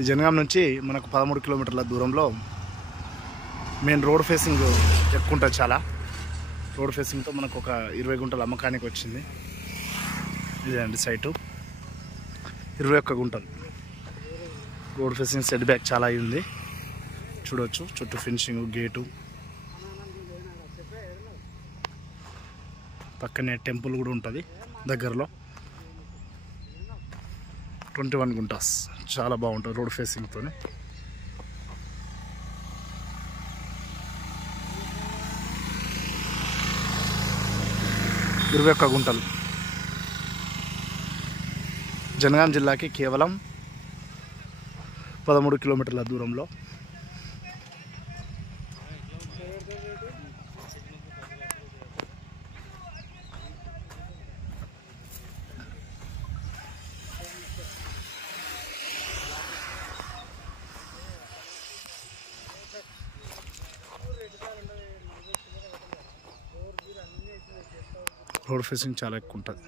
ఈ జనగాం నుంచి మనకు 13 కిలోమీటర్ల దూరంలో మెయిన్ రోడ్ ఫేసింగ్ ఎక్కువ ఉంటుంది. చాలా రోడ్ ఫేసింగ్తో మనకు ఒక 20 గుంటలు అమ్మకానికి వచ్చింది. ఇదండి సైటు, 21 గుంటలు. రోడ్ ఫేసింగ్ సెట్ బ్యాక్ చాలా ఉంది, చూడవచ్చు. చుట్టూ ఫినిషింగ్, గేటు, పక్కనే టెంపుల్ కూడా ఉంటుంది దగ్గరలో. 21 గుంటాస్, చాలా బాగుంటుంది రోడ్ ఫేసింగ్తో. 21 గుంటలు. జనగాం జిల్లాకి కేవలం 13 కిలోమీటర్ల దూరంలో. రోడ్ ఫేసింగ్ చాలా ఎక్కువ ఉంటుంది.